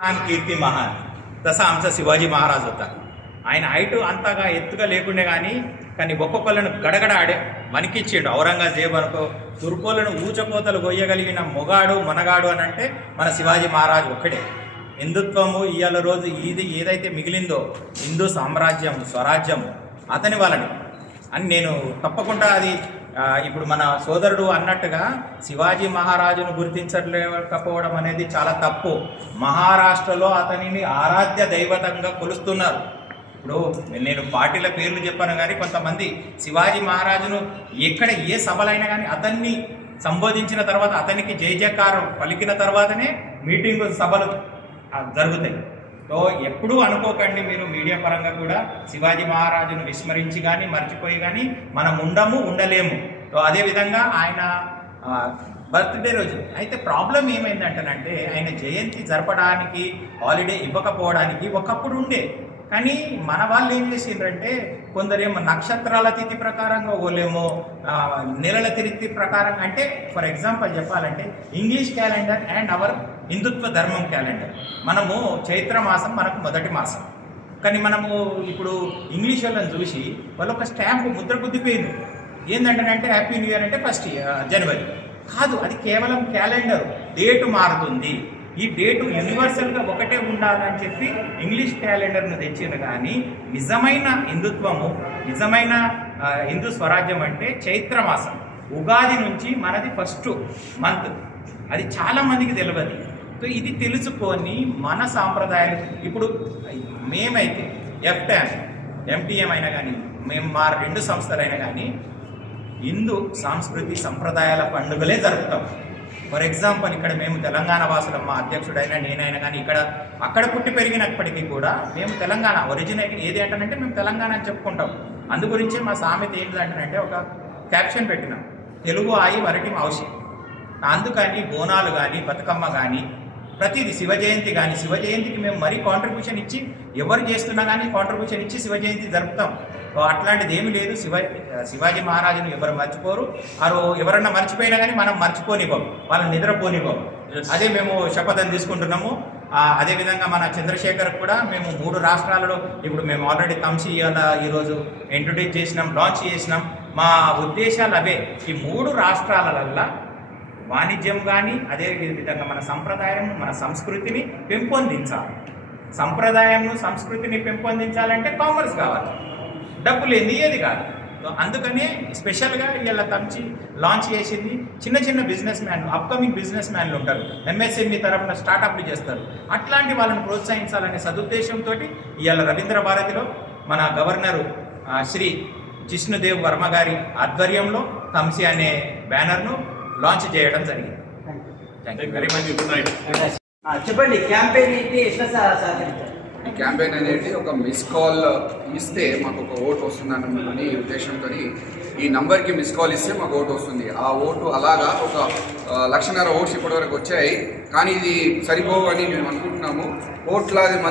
कीर्ती महान तसा आमचा शिवाजी महाराज होता। ఆయన హైట్ అంతగా ఎత్తుగా లేకుండే కానీ ఒక్కొక్కళ్ళను గడగడ ఆడే వణికిచ్చిండు। ఔరంగజేబు అనుకో తుర్కోలను ఊచకోతలు గొయ్యగలిగిన మొగాడు మనగాడు అని అంటే మన శివాజీ మహారాజ్ ఒక్కడే। హిందుత్వము ఇవాళ రోజు ఇది ఏదైతే మిగిలిందో హిందూ సామ్రాజ్యం స్వరాజ్యం అతని వలనే అని నేను తప్పకుండా అది ఇప్పుడు మన సోదరుడు అన్నట్టుగా శివాజీ మహారాజును గుర్తించలేకపోవడం అనేది చాలా తప్పు। మహారాష్ట్రలో అతనిని ఆరాధ్య దైవతంగా కొలుస్తున్నారు। ఇప్పుడు నేను పార్టీల పేర్లు చెప్పాను కానీ కొంతమంది శివాజీ మహారాజును ఎక్కడ ఏ సభలైనా కానీ అతన్ని సంబోధించిన తర్వాత అతనికి జై జయకారం పలికిన తర్వాతనే మీటింగ్ సభలు జరుగుతాయి। సో ఎప్పుడూ అనుకోకండి మీరు మీడియా పరంగా కూడా శివాజీ మహారాజును విస్మరించి కానీ మర్చిపోయి కానీ మనం ఉండలేము। సో అదేవిధంగా ఆయన బర్త్డే రోజు అయితే ప్రాబ్లం ఏమైందంటేనంటే ఆయన జయంతి జరపడానికి హాలిడే ఇవ్వకపోవడానికి ఒకప్పుడు ఉండే, కానీ మన వాళ్ళు ఏం చేసిండ్రంటే కొందరేమో నక్షత్రాల తిథి ప్రకారంగా ఓలేమో నెలల తిథి ప్రకారం, అంటే ఫర్ ఎగ్జాంపుల్ చెప్పాలంటే ఇంగ్లీష్ క్యాలెండర్ అండ్ అవర్ హిందుత్వ ధర్మం క్యాలెండర్, మనము చైత్ర మాసం మనకు మొదటి మాసం, కానీ మనము ఇప్పుడు ఇంగ్లీష్ వాళ్ళని చూసి వాళ్ళు ఒక స్టాంపు ముద్ర గుద్దిపోయింది ఏంటంటే హ్యాపీ న్యూ ఇయర్ అంటే 1 జనవరి కాదు, అది కేవలం క్యాలెండర్, డేటు మారుతుంది। ఈ డేటు యూనివర్సల్గా ఒకటే ఉండాలని చెప్పి ఇంగ్లీష్ క్యాలెండర్ను తెచ్చింది, కానీ నిజమైన హిందుత్వము నిజమైన హిందూ స్వరాజ్యం అంటే చైత్రమాసం, ఉగాది నుంచి మనది ఫస్ట్ మంత్, అది చాలామందికి తెలియదు। సో ఇది తెలుసుకొని మన సాంప్రదాయాలు ఇప్పుడు మేమైతే ఎఫ్టాన్ ఎంటీఎం అయినా కానీ మేము మా 2 సంస్థలైనా కానీ హిందూ సంస్కృతి సంప్రదాయాల పండుగలే జరుపుతాం। ఫర్ ఎగ్జాంపుల్ ఇక్కడ మేము తెలంగాణ వాసులం, మా అధ్యక్షుడైనా నేనైనా కానీ అక్కడ పుట్టి పెరిగినప్పటికీ కూడా మేము తెలంగాణ ఒరిజినల్ ఏది అంటానంటే మేము తెలంగాణ అని చెప్పుకుంటాం। అందు గురించి మా సామెత ఏంటంటే ఒక క్యాప్షన్ పెట్టినాం, తెలుగు ఆయి వరటి మౌషి। అందుకని బోనాలు కానీ బతుకమ్మ కానీ ప్రతిదీ శివ జయంతి కానీ శివ జయంతికి మేము మరీ కాంట్రిబ్యూషన్ ఇచ్చి ఎవరు చేస్తున్నా కానీ కాంట్రిబ్యూషన్ ఇచ్చి శివ జయంతి జరుపుతాం। అట్లాంటిది ఏమీ లేదు। శివాజీ మహారాజును ఎవరు మర్చిపోరు, ఎవరన్నా మర్చిపోయినా కానీ మనం మర్చిపోనివ్వం, వాళ్ళని నిద్రపోనివ్వం। అదే మేము శపథం తీసుకుంటున్నాము। అదేవిధంగా మన చంద్రశేఖర్ కూడా మేము 3 రాష్ట్రాలలో ఇప్పుడు మేము ఆల్రెడీ తమ్సి ఈరోజు ఇంట్రొడ్యూస్ చేసినాం, లాంచ్ చేసినాం। మా ఉద్దేశాలు అవే, ఈ 3 రాష్ట్రాలల్లో వాణిజ్యం కానీ అదే విధంగా మన సంప్రదాయం మన సంస్కృతిని పెంపొందించాలి। సంప్రదాయంను సంస్కృతిని పెంపొందించాలంటే కామర్స్ కావాలి, డబ్బు లేని ఏది కాదు। అందుకనే స్పెషల్గా ఇలా తమ్చి లాంచ్ చేసింది। చిన్న బిజినెస్ మ్యాన్లు అప్కమింగ్ బిజినెస్ మ్యాన్లు ఉంటారు, ఎంఎస్ఎంఈ తరఫున స్టార్టప్లు చేస్తారు, అట్లాంటి వాళ్ళని ప్రోత్సహించాలనే సదుద్దేశంతో ఇవాళ రవీంద్ర భారతిలో మన గవర్నరు శ్రీ జిష్ణుదేవ్ వర్మ గారి ఆధ్వర్యంలో తమ్సి అనే బ్యానర్ను లాంచ్ చేయడం జరిగింది। Thank you very much. చెప్పండి, క్యాంపెయిన్ ఏంటి, ఎట్లా సాధించారు? ఈ క్యాంపెయిన్ అనేది ఒక మిస్ కాల్ ఇస్తే మాకు ఒక ఓటు వస్తుందని ఉద్దేశంతో ఈ నంబర్కి మిస్ కాల్ ఇస్తే మాకు ఓటు వస్తుంది। ఆ ఓటు అలాగా ఒక 1.5 లక్ష ఓట్స్ ఇప్పటివరకు వచ్చాయి, కానీ ఇది సరిపోవు అని మేము అనుకుంటున్నాము। కోట్లాది మంది